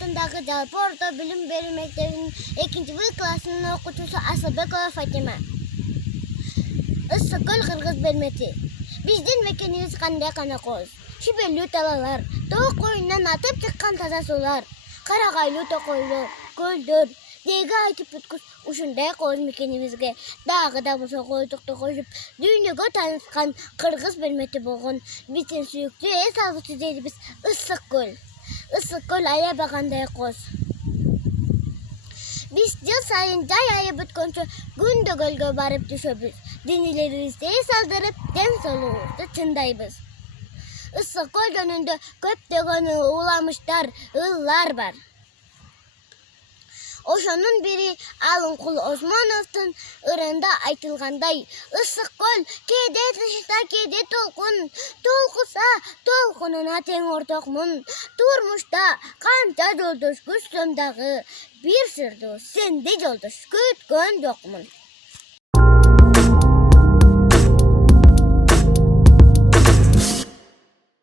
атындагы жалпы орто билим берүү мектебинин 2 классынын окуучусу Асылбекова Фатима. Ысык-көл кыргыз бермети. Биздин мекенибиз кандай гана коз. Шибелүү талалар, тоо коюнан атып чыккан таза суулар, карагайлуу токойлор, көлдөр, деги айтып бүткүс ушундай коз мекенибизге дагы да болсо койдукту коюп, дүйнөгө тааныскан кыргыз бермети болгон биздин сүйүктүү эс алгычы жерибиз Ысык-көл. Ысык-көл аябагандай коз. Биз жыл сайын жай айы бүткөнчө күндө көлгө барып түшөбүз. Денелерибизди эс алдырып, ден соолугубузду чындайбыз. Ысык-көл жөнүндө көптөгөн уламыштар, ыллар бар. Ошонун бири Алымкул Осмоновдун ырында айтылгандай, Ысык-көл кээде тынчта, кээде толкун, толкуса толкунуна тең ортокмун. Турмушта канча жолдош күтсөм дагы, бир сырдуу сенди жолдош күткөн жокмун.